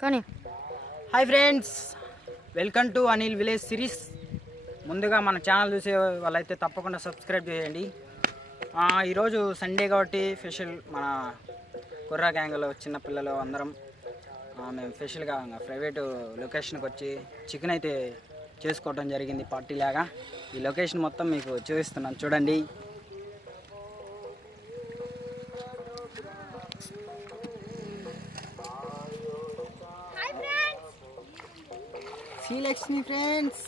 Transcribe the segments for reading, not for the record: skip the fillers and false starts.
కానీ hi friends, welcome to Anil village series. ముందుగా మన ఛానల్ చూసే వాళ్ళైతే తప్పకుండా సబ్స్క్రైబ్ చేయండి. ఈరోజు సండే కాబట్టి స్పెషల్ మన కుర్రా గ్యాంగ్లో చిన్నపిల్లలు అందరం మేము స్పెషల్గా ప్రైవేటు లొకేషన్కి వచ్చి చికెన్ అయితే చేసుకోవడం జరిగింది పార్టీ లాగా. ఈ లొకేషన్ మొత్తం మీకు చూపిస్తున్నాను, చూడండి. శ్రీలక్ష్మి ఫ్రెండ్స్,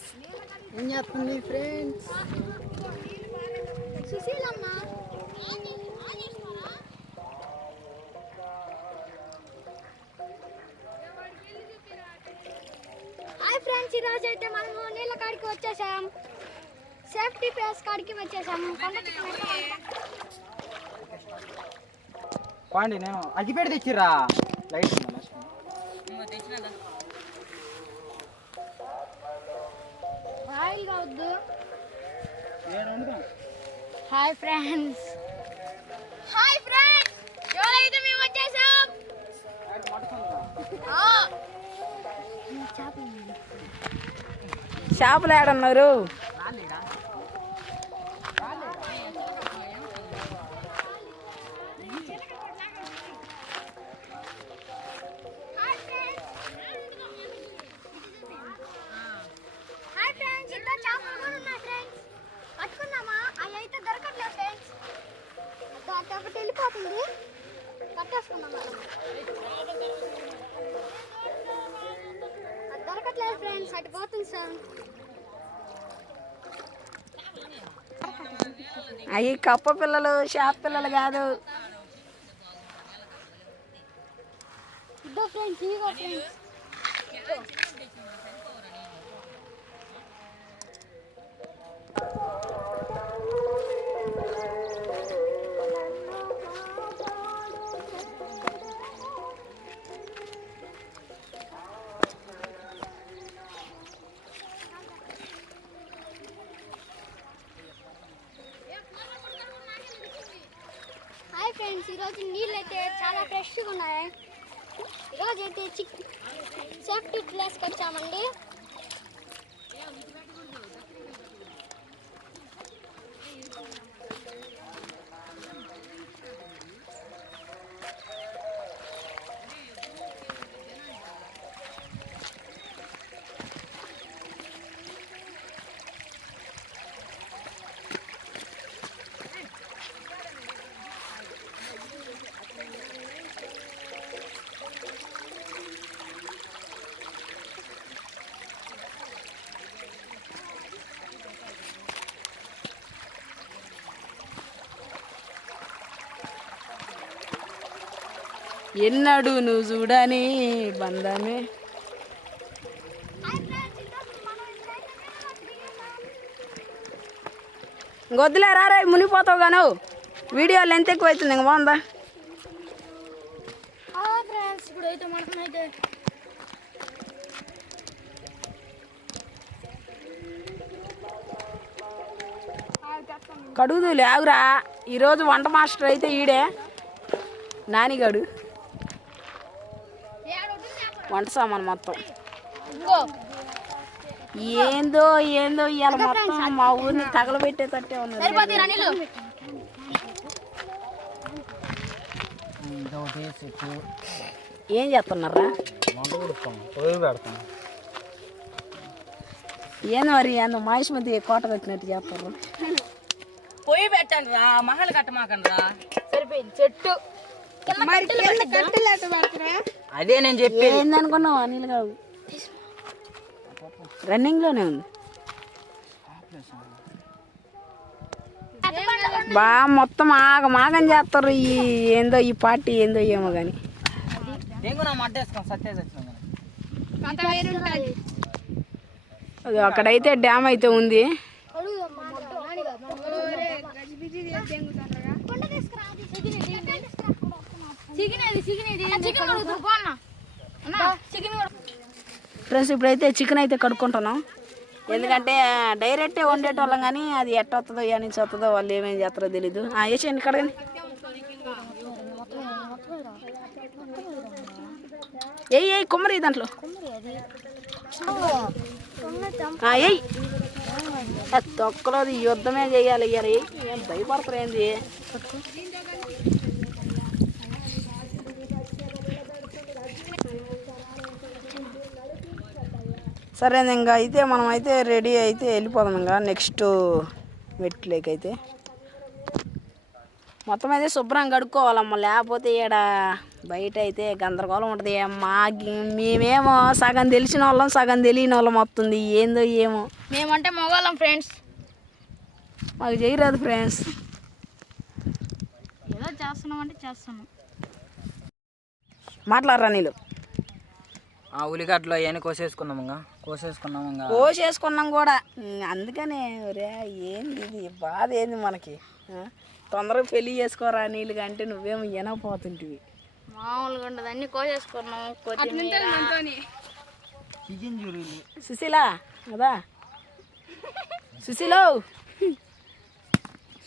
ఏం చేస్తుంది ఫ్రెండ్స్? హాయ్ ఫ్రెండ్స్, ఈరోజు అయితే మనము నీళ్ళ కాడికి వచ్చేసాం. సేఫ్టీ ప్లేస్ కాడికి వచ్చేసాము. పాండి నేను అగ్గిపేట తెచ్చిర్రా, లైట్ కావద్దు. హాయ్ ఫ్రెండ్స్, ఎవరైతే మేము వచ్చేసాం. చేపలు ఏడన్నారు? వెళ్ళిపోతుంది, కట్టేసుకున్నాం. అది దొరకట్లేదు ఫ్రెండ్స్, అటు పోతుంది సార్. అవి కప్ప పిల్లలు, చేప పిల్లలు కాదు. ఇదో ఫ్రెండ్స్, ఇదిగో ఫ్రెండ్స్. ఫ్రెండ్స్, ఈరోజు నీళ్ళు అయితే చాలా ఫ్రెష్గా ఉన్నాయి. ఈరోజు అయితే సేఫ్టీ ప్లేస్కి వచ్చామండి. ఎన్నడు నువ్వు చూడని బంధమే. గొద్దులే రారా, మునిగిపోతావు గాను. వీడియో లెంత్ ఎక్కువ అవుతుంది, ఇంక బాగుందా? కడుగుదు లేవురా. ఈరోజు వంట మాస్టర్ అయితే ఈడే నానిగాడు. వంట సామాన్ మొత్తం ఏందో ఏందో ఇవాళ మొత్తం మా ఊరిని తగలబెట్టేటట్టే ఉన్నది. ఏం చేస్తున్నారా? ఏంది మరి, ఏందో మహేష్ మధ్య కోట కట్టినట్టు చేస్తారు. పొయ్యి పెట్టండి రా, మహల్ కట్టమాకండి రా. సరిపోయింది చెట్టు. అదే నేను చెప్పేది. ఏందనుకున్నావు? అనిల్ కాదు, రన్నింగ్ లోనే ఉంది. బాగా మొత్తం ఆగం చేస్తారు. ఈ ఏందో ఈ పార్టీ ఏందో ఏమో కానీ అది అక్కడైతే డ్యామ్ అయితే ఉంది. ఫ్రెండ్స్, ఇప్పుడైతే చికెన్ అయితే కడుక్కుంటున్నాం. ఎందుకంటే డైరెక్టే వండేటోళ్ళం, కానీ అది ఎట్ట వస్తుందో ఏ నుంచి వస్తుందో వాళ్ళు ఏమేం చేస్తారో తెలీదు. వేసేయండి కడగండి. ఏయ్ కుమ్మరి దాంట్లో ఏయ్ తొక్కలోది యుద్ధమే చేయాలి ఇయ్యాలి. ఏం భయపడతారేంది? సరే ఇంకా అయితే మనం అయితే రెడీ అయితే వెళ్ళిపోదాం. ఇంకా నెక్స్ట్ మెట్లేకి అయితే మొత్తం అయితే శుభ్రంగా కడుక్కోవాలమ్మ, లేకపోతే ఇక్కడ బయట అయితే గందరగోళం ఉంటుంది. మేమేమో సగం తెలిసిన వాళ్ళం సగం తెలియని వాళ్ళం వస్తుంది. ఏందో ఏమో మేమంటే మగవాళ్ళం ఫ్రెండ్స్, మాకు చేయరాదు ఫ్రెండ్స్. ఏదో చేస్తున్నాం అంటే చేస్తున్నాం. మాట్లాడరా నీళ్ళు. ఉల్లిగడ్డలు అవన్నీ కోసేసుకున్నాం కోసేసుకున్నాం కూడా. అందుకనే రే ఏంది ఇది బాధ ఏంది మనకి? తొందరగా పెళ్లి చేసుకోరా నీళ్ళు అంటే నువ్వేమో వినపోతుంటివి. మామూలుగా ఉండదు, అన్ని కోసేసుకున్నాం. సుశీల కదా, సుశీలో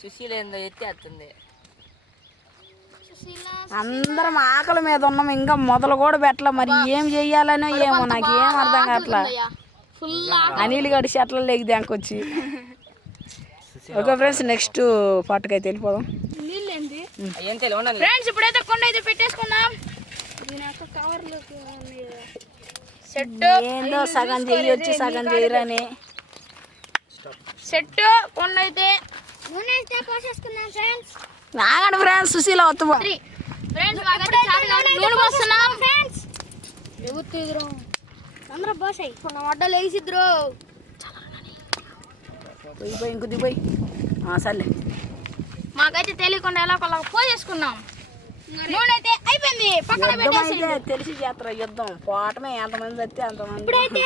సుశీల ఏందో ఎత్తేస్తుంది. అందరం ఆకలి మీద ఉన్నాం, ఇంకా మొదలు కూడా పెట్టలే. మరి ఏం చెయ్యాలనో ఏమో నాకు ఏం అర్థం కావట్లా. అనిల్ గడి చెట్ల లేకి దాకొచ్చి. ఓకే ఫ్రెండ్స్, నెక్స్ట్ పార్ట్కి అయితే వెళ్ళిపోదాం. ఫ్రెండ్స్ ఇప్పుడైతే కొండ అయితే పెట్టేసుకున్నాం. ఏందో సగం చెయ్యొచ్చు సగం చేయరని సెట్ కొండ అయితే నూనె అయితే పోసేసుకున్నాం ఫ్రెండ్స్. నాగండి ఫ్రెండ్స్, సుశీల వత్తు ఫ్రెండ్స్ మాకైతే చాలా నూనె పోస్తున్నాం ఫ్రెండ్స్. ఎగుతుద్రు అందరూ పోసాయి, కొండ వడ్డలు వేసిద్రు. పోయి ఇంకొద్ది పోయి సర్లే. మాకైతే తెలియకుండా ఎలా కొలా పోసేసుకున్నాం. నూనె అయితే అయిపోయింది, పక్కన పెట్టేసి. తెలిసి చేస్తారు యుద్ధం, పోవటమే ఎంతమంది వస్తే అంతమంది. ఇప్పుడైతే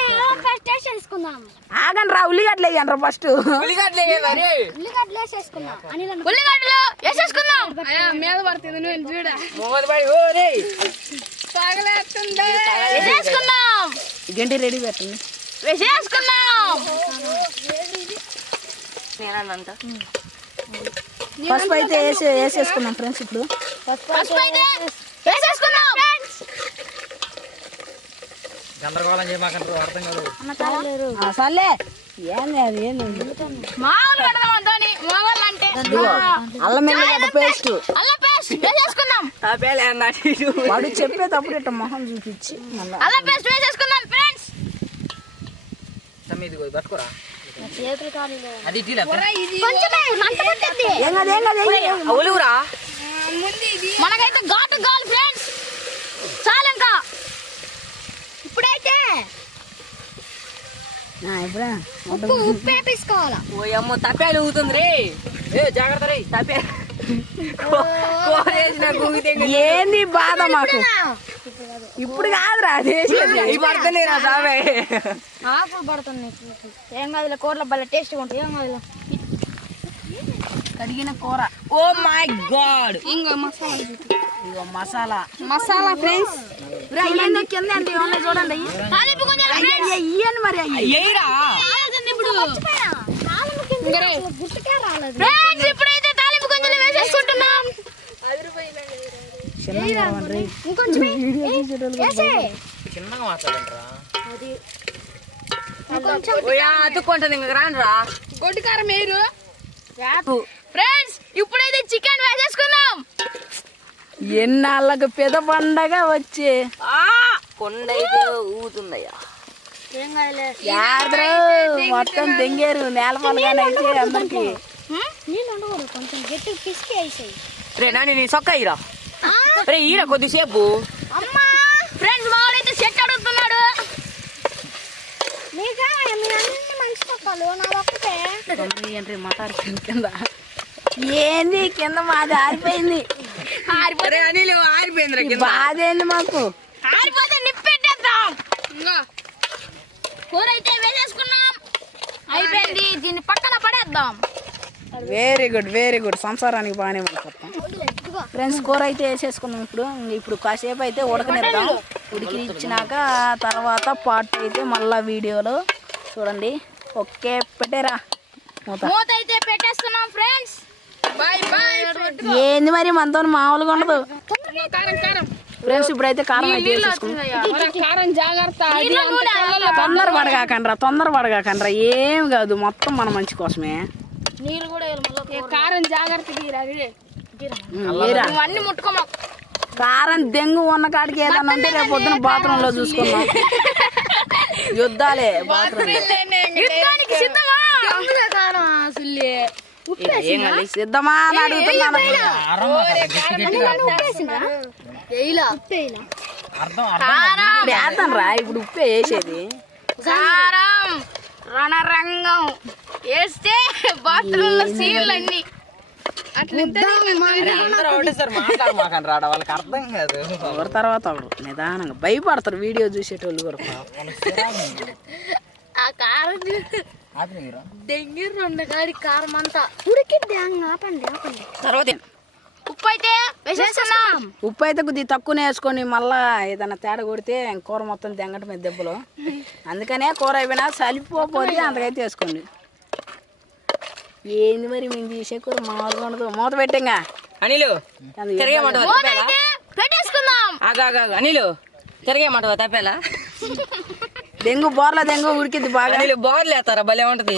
ఫస్ట్ వేసేసుకుందాం. ఆగండి రా, ఉల్లిగడ్డలు వేయండి ఫస్ట్. ఉల్లిగడ్డలు వేసేసుకుందాం. ఉల్లిగడ్డలు వేసేసుకుందాం. మీద పడుతుంది నువ్వు చూడ వేసేసుకుందాం. గంటి రెడీ పెట్టండి, వేసేసుకుందాం. పసుపు అయితే వేసేసుకున్నాం ఫ్రెండ్స్. ఇప్పుడు పసుపు అయితే వేసేసుకుందాం ఫ్రెండ్స్. గందరగోళం చేయమాకంటారు, అర్థం కాదు. సర్లే ఏంది అది ఏంది మామూలుగా ఉండదు మొగోళ్ళు అంటే. అల్లం ఎల్లిగడ్డ పేస్ట్, అల్లం పేస్ట్ వేసేసుకుందాం. వాడు చెప్పేటప్పుడు ఇట్లా మొహం చూపించి మళ్ళీ అల్లం పేస్ట్ వేసేసుకుందాం ఫ్రెండ్స్. ఇదిగో పట్టుకోరా, అది మనకైతే ఘాటు కావాలి ఫ్రెండ్స్. చాలు ఇంకా. ఇప్పుడైతే ఉప్పు వేసుకోవాలా. ఓ అమ్మ తప్పాలు ఊగుతుంది రే, జాగ్రత్త రే. ఏంది బాధ మాకు ఇప్పుడు కాదురా ఆకులు పడుతున్నాయి. ఏం కాదులే, కూరలో భలే టేస్ట్గా ఉంటుంది. ఏం కాదులే, కడిగిన కూర. ఓ మై గాడ్, ఇంకో మసాలా. ఇగో మసాలా మసాలా ఫ్రెండ్స్. కింద అండి చూడండి, ఇయ్యండి మరి ఏరా. ఇప్పుడైతే తాలింపు కొంచెం వేసేసుకుంటున్నాం. చిన్నగా మాట్లాడంటారా, అతుక్కుంటుంది. ఇంకా రానురా గొడ్డుకారం మీరు ఫ్రెండ్స్. ఇప్పుడైతే చికెన్ వేసేసుకుందాం. ఎన్నాళ్ళకు పెద్ద పండగ వచ్చే కొండ అయితే ఊగుతుందయ్యా. మొత్తం తెంగారు నేలపాలుగానే అయితే అందరికి. నీళ్ళు ఉండకూడదు, కొంచెం గట్టి పిసికి వేసాయి. రే నాని నీ సొక్క ఈరా, రే ఈరా కొద్దిసేపు. అమ్మా ఫ్రెండ్స్, మావాడైతే సెట్ అడుగుతున్నాడు. మీరే మీరు అన్ని మంచి పక్కలు, నా ఒక్కటే మటారు కింద. ఏంది కింద మాది ఆరిపోయింది. ఆరిపోయింది బాధ ఏంది మాకు. ఆరిపోతే నిప్పెట్టేద్దాం. కూర అయితే వేసేసుకున్నాం, అయిపోయింది. దీన్ని పక్కన పడేద్దాం. వెరీ గుడ్ వెరీ గుడ్, సంసారానికి బాగానే పడిపోతాం ఫ్రెండ్స్. కూర అయితే వేసేసుకున్నాం. ఇప్పుడు కాసేపు అయితే ఉడకనిద్దాం. ఉడికి ఇచ్చినాక తర్వాత పార్ట్ అయితే మళ్ళా వీడియోలో చూడండి. ఓకే పెట్టేరా, మూత అయితే పెట్టేస్తున్నాం ఫ్రెండ్స్. Bye bye. ఏంది మరి మనతో మామూలుగా ఉండదు. ఫ్రెండ్స్ ఇప్పుడైతే కారం అయితే వేసేసుకున్నాం. కారం జాగ్రత్త తొందర పడగాకండ్రా ఏం కాదు, మొత్తం మన మంచి కోసమే. నీళ్ళు కూడా కారం జాగ్రత్త అన్ని ముట్టుకోమా. కారం దెంగు ఉన్న కాడికి ఏదన్నా ఉంటే రేపు పొద్దున బాత్రూమ్ లో చూసుకున్నాం. యుద్ధాలే బాత్రూమ్ సిద్ధమా అని అడుగుతున్నాను. వేద్దాం రా, ఇప్పుడు ఉప్పే వేసేది. కారం రణరంగం వేస్తే బాత్రూమ్ లో సీన్లు అన్ని వాళ్ళకి అర్థం కాదు. ఎవరి తర్వాత ఒకరు నిదానంగా భయపడతారు వీడియో చూసేటోళ్ళు కూడా. ఆ కారం దెంగి 2 కాడి కారం అంతా ఉడికిద్ది. ఆపండి తర్వాత ఉప్పు అయితే వేసేస్తున్నాం. ఉప్పు అయితే కొద్దిగా తక్కువనే వేసుకొని మళ్ళా ఏదైనా తేడా కొడితే కూర మొత్తం దెంగట మీద దెబ్బలు. అందుకనే కూర అయిపోయినా సలిపోతే అంతకైతే వేసుకోండి. ఏంది మరి మేము చేసే కూర మామూలుగా ఉండదు. మూత పెట్టంగా అనిలు పెట్టేసుకుందాం. అనిలు తిరగేమంటావా తప్పేలా? దెంగు బోర్ల దెంగు ఉడికిద్ది బాగా. అనిలు బోర్లు వేస్తారా, భలే ఉంటది.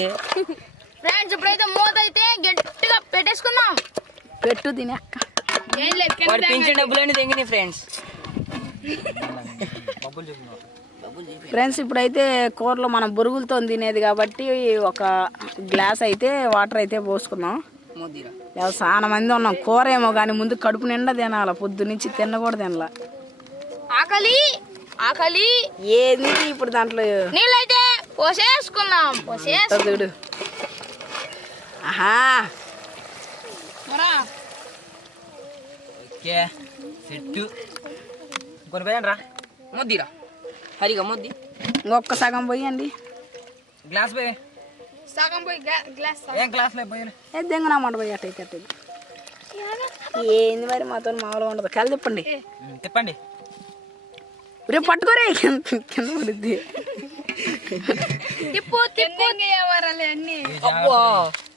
ఫ్రెండ్స్ ఇప్పుడైతే మూత అయితే గట్టిగా పెట్టేసుకుందాం. పెట్టు తినే వాడు పెంచిన డబ్బులన్నీ తెంగినాయి ఫ్రెండ్స్. ఫ్రెండ్స్ ఇప్పుడైతే కూరలో మనం బొరుగులతో తినేది కాబట్టి ఒక గ్లాస్ అయితే వాటర్ అయితే పోసుకుందాం. చాలా మంది ఉన్నాం, కూర ఏమో కానీ ముందు కడుపు నిండా తినాల, పొద్దు నుంచి తినకూడదు తినలా. ఆకలి ఆకలి ఏది ఇప్పుడు దాంట్లో నీళ్ళైతే పోసేసుకుందాం. చూడు. ఆహా సెట్టు కొన్ని పోయండి రా. మొద్దిరా హరిగా మొద్ది ఇంకొక సగం పోయండి. గ్లాస్ పోయి సగం పోయి గ్లాస్ ఏం గ్లాస్లో పోయాలి. దెంగు నా మాట పోయి అట్ట కట్టేది. ఏంది మరి మాతో మామూలుగా ఉండదు. కళ్ళు తిప్పండి, తిప్పండి. రేపు పట్టుకోరే కింద పడుద్ది. తిప్పు తిప్పు అన్ని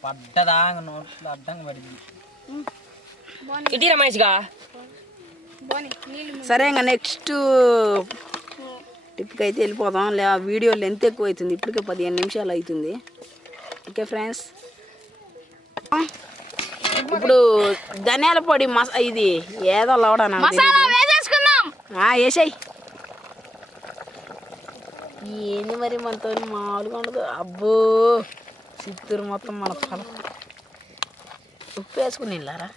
పడ్డదా నోట్లో అడ్డంగా పడింది. ఇటీ రమేష్గా సరే ఇంకా నెక్స్ట్ టిప్కి అయితే వెళ్ళిపోదాం. వీడియో లెంత్ ఎక్కువ అవుతుంది, ఇప్పటికే 15 నిమిషాలు అవుతుంది. ఓకే ఫ్రెండ్స్, ఇప్పుడు ధనియాల పొడి ఇది ఏదో లవడా వేసాయి. ఏంది మరి మనతో మామూలుగా ఉండదు. అబ్బో చిత్తూరు మొత్తం మన పొలం. ఉప్పు వేసుకుని వెళ్ళారా?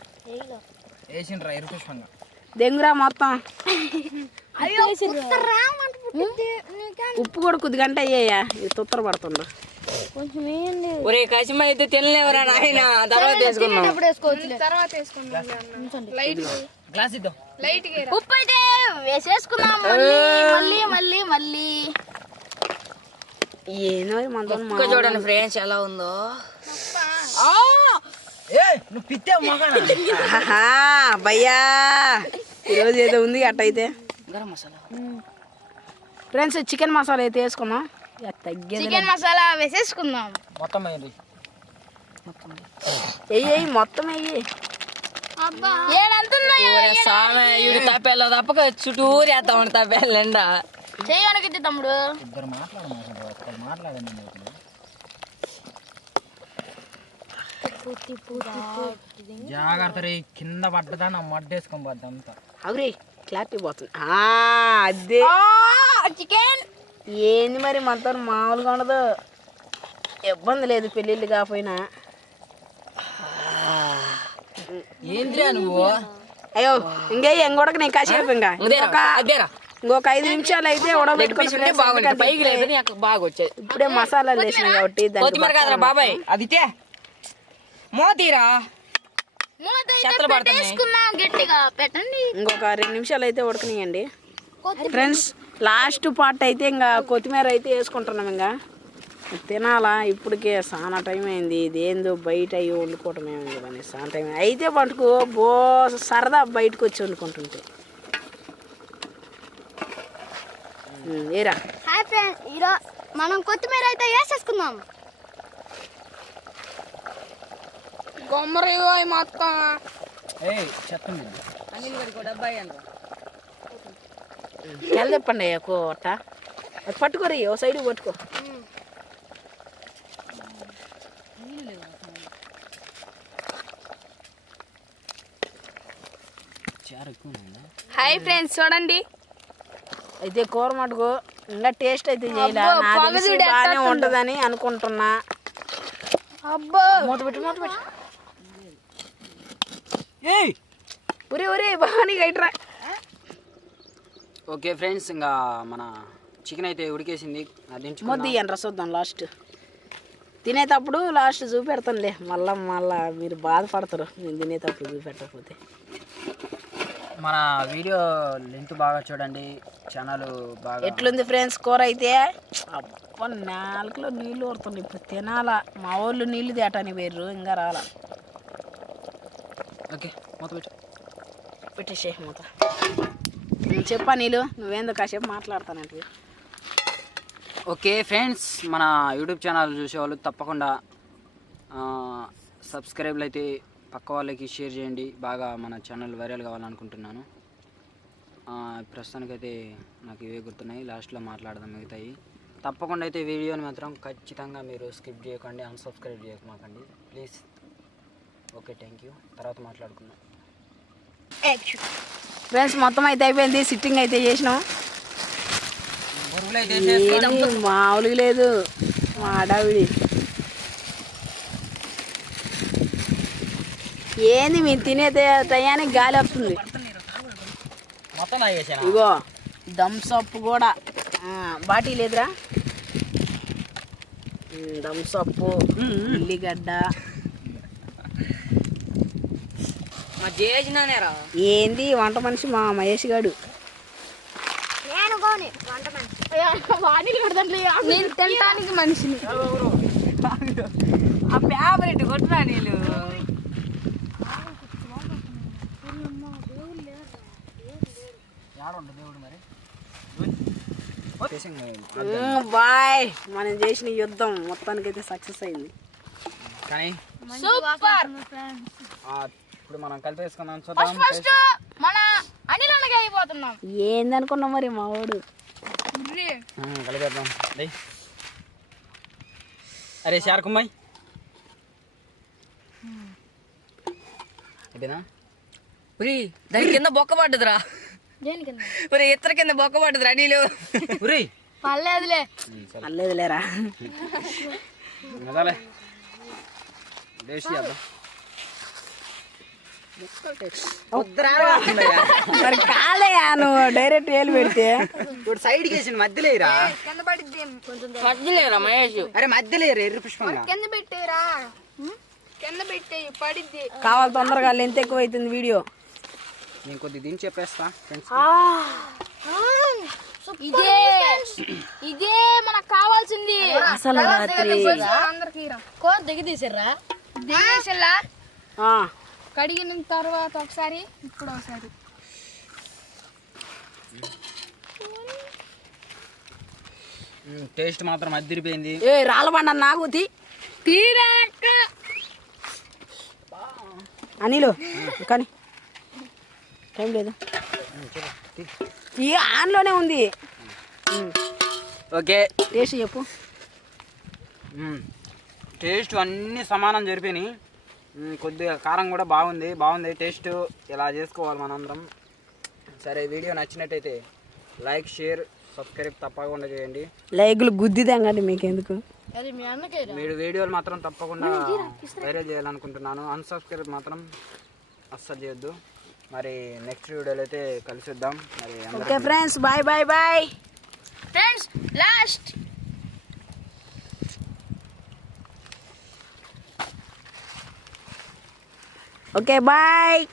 వేసిండ్రా ఎరుపుష్పంగా దెంగురా మొత్తం. ఉప్పు కూడా కొద్ది గంట అయ్యాయా, ఇది తొత్తర పడుతుండ్రు. ఒరే కసిమ అయితే తినలేవరా నాయన, తర్వాత వేసుకుందాం. గ్లాస్ ఇద్దాం. ఉప్పు అయితే వేసేసుకున్నాం. మళ్ళీ మళ్ళీ ఏదో మనతో చూడండి ఫ్రెండ్స్ ఎలా ఉందో. నువ్వు పిత్తే మగానా భయ్యా, ఈరోజు ఏదో ఉంది అట్టయితే. గరం మసాలా ఫ్రెండ్స్ చికెన్ మసాలా అయితే వేసుకున్నాం. తగ్గేది చికెన్ మసాలా వేసేసుకుందాం. మొత్తం అయ్యింది. వెయ్యి మొత్తం వెయ్యి. సామె ఇడు తప్పేలా తప్పక చుట్టూరు వేస్తామండి తప్పేళ్ళండా. చేయడానికి తమ్ముడు ఇద్దరు మాట్లాడండి. జాగ్రత్త రే, కింద పడ్డదా నా మడ్డేసుకొని పోద్ది అంతా. అవురే క్లారిటీ పోతుంది. అదే చికెన్ ఏంది మరి మనతో మామూలుగా ఉండదు. ఇబ్బంది లేదు పెళ్ళిళ్ళు కాకపోయినా. ఏంద్రా నువ్వు? అయ్యో ఇంకొడక నేను కాసేపు ఇంకొక 5 నిమిషాలు అయితే ఉడబెట్టుకుంటే పైకి లేదు బాగా వచ్చాయి. ఇప్పుడే మసాలాలు వేసినాయి కాబట్టి కొత్తిమీర కాదురా బాబాయ్, అది మోతీరా చెత్తలు పడుతున్నాయి. గట్టిగా పెట్టండి. ఇంకొక 2 నిమిషాలు అయితే ఉడకనియండి. ఫ్రెండ్స్ లాస్ట్ పార్ట్ అయితే ఇంకా కొత్తిమీర అయితే వేసుకుంటున్నాం. ఇంకా తినాలా, ఇప్పటికే చాలా టైం అయింది. ఇదేందో బయట అయ్యి వండుకోవటం ఏమైంది కానీ చాలా టైం అయితే పట్టుకు బో సరదా బయటకు వచ్చి వండుకుంటుంటే. ఏరా హాయ్ ఫ్రెండ్స్, ఈరోజు మనం కొత్తిమీర అయితే వేసేసుకుందాం. గొమ్మరి మొత్తం చెత్త అనిల్ గడి కూడా డబ్బాయి చెప్పండి కోట అది పట్టుకోరి ఓ సైడ్ పట్టుకో. హాయ్ ఫ్రెండ్స్ చూడండి. అయితే కూర మటుకు ఇంకా టేస్ట్ అయితే చేయలే. నాకు తెలిసి బాగానే ఉంటుందని అనుకుంటున్నా. అబ్బో మూత పెట్టు. ఉరి బాగా గైట్రా. ఓకే ఫ్రెండ్స్, ఇంకా మన చికెన్ అయితే ఉడికేసింది. అది మొద్దు ఇయ్యండి చూద్దాం లాస్ట్. తినేటప్పుడు లాస్ట్ చూపెడతానులే. మళ్ళా మీరు బాధపడతారు నేను తినేటప్పుడు చూపెట్టకపోతే. మన వీడియో లెంత్ బాగా చూడండి, ఛానల్ బాగా. ఎట్లుంది ఫ్రెండ్స్ కూర అయితే? అబ్బా నాలుగులో నీళ్ళు ఊరుతుంది. ఇప్పుడు తినాలా. మా వాళ్ళు నీళ్ళు తేటానికి వేర్రు ఇంకా రాలా. ఓకే మూత పెట్టేసే మూత. చెప్పా నీళ్ళు నువ్వేందో కాసేపు మాట్లాడతానంటే. ఓకే ఫ్రెండ్స్, మన యూట్యూబ్ ఛానల్ చూసేవాళ్ళు తప్పకుండా సబ్స్క్రైబ్లు అయితే పక్క వాళ్ళకి షేర్ చేయండి. బాగా మన ఛానల్ వైరల్ కావాలనుకుంటున్నాను. ప్రస్తుతానికైతే నాకు ఇవే గుర్తున్నాయి, లాస్ట్లో మాట్లాడదాం మిగతాయి. తప్పకుండా అయితే వీడియోని మాత్రం ఖచ్చితంగా మీరు స్కిప్ చేయకండి, అన్సబ్స్క్రైబ్ చేయకమాకండి ప్లీజ్. Okay thank you. తర్వాత మాట్లాడుకుందాం. ఫ్రెండ్స్ మొత్తం అయితే అయిపోయింది. సిట్టింగ్ అయితే చేసినాం. మామూలుగా లేదు మా అడావిడి. ఏంది మేము తినే టయానికి గాలి వస్తుంది. ఇగో థమ్సప్ కూడా బాటీ లేదురా. థమ్సప్, ఉల్లిగడ్డ. ఏంది వంట మనిషి మా మహేష్ గాడు. నేను తినడానికి మనిషిని. ఆ ఫేవరెట్ కొట్టురా నీళ్ళు. బాయ్ మనం చేసిన యుద్ధం మొత్తానికి అయితే సక్సెస్ అయింది. కానీ సూపర్. ఇప్పుడు మనం కలిపేసుకుందాం. చూద్దాం మన అనిల్ అన్నగా అయిపోతున్నాం. ఏందనుకున్నాం మరి మా వాడు. కలిపేద్దాం. అరే శారకుమ్మాయి అయిపోయిందా? దాని కింద బొక్క పడ్డదిరా. ఇతర కింద బొక్క పడ్డదిరా నీళ్ళు. పర్లేదులే పర్లేదులేరా. మరి కాలేయా నువ్వు డైరెక్ట్ వేలు పెడితే. ఇప్పుడు సైడ్ వేసి మధ్యలేరా. మధ్యలేరా మహేష్? అరే మధ్యలేరు ఎర్ర పుష్పంగా కింద పెట్టేరా. కింద పెట్టే పడిద్ది. కావాలి తొందరగా ఎంత ఎక్కువ అవుతుంది వీడియో. నేను కొద్ది దీన్ని చెప్పేస్తా ఫ్రెండ్స్. ఇదే మనకు కావాల్సింది. అసలు రాత్రి కూర దిగదీసారా? దిగేసా కడిగిన తర్వాత ఒకసారి, ఇప్పుడు ఒకసారి. టేస్ట్ మాత్రం అదిరిపోయింది. ఏ రాళ్ళబండ నాకు తీరాక అనిలు కానీ టైం లేదు. ఈ ఆన్లోనే ఉంది. ఓకే టేస్ట్ చెప్పు. టేస్ట్ అన్నీ సమానం జరిపోయినాయి. కొద్దిగా కారం కూడా బాగుంది టేస్ట్. ఇలా చేసుకోవాలి మనందరం. సరే వీడియో నచ్చినట్టయితే లైక్, షేర్, సబ్స్క్రైబ్ తప్పకుండా చేయండి. లైక్లు గుద్దిదాంగండి మీకెందుకు. మీరు వీడియోలు మాత్రం తప్పకుండా వైరల్ చేయాలనుకుంటున్నాను. అన్సబ్స్క్రైబ్ మాత్రం అస్సలు చేయొద్దు. మరి నెక్స్ట్ వీడియోలో అయితే కలిసి వద్దాం. మరి okay friends bye bye bye friends. Last okay bye.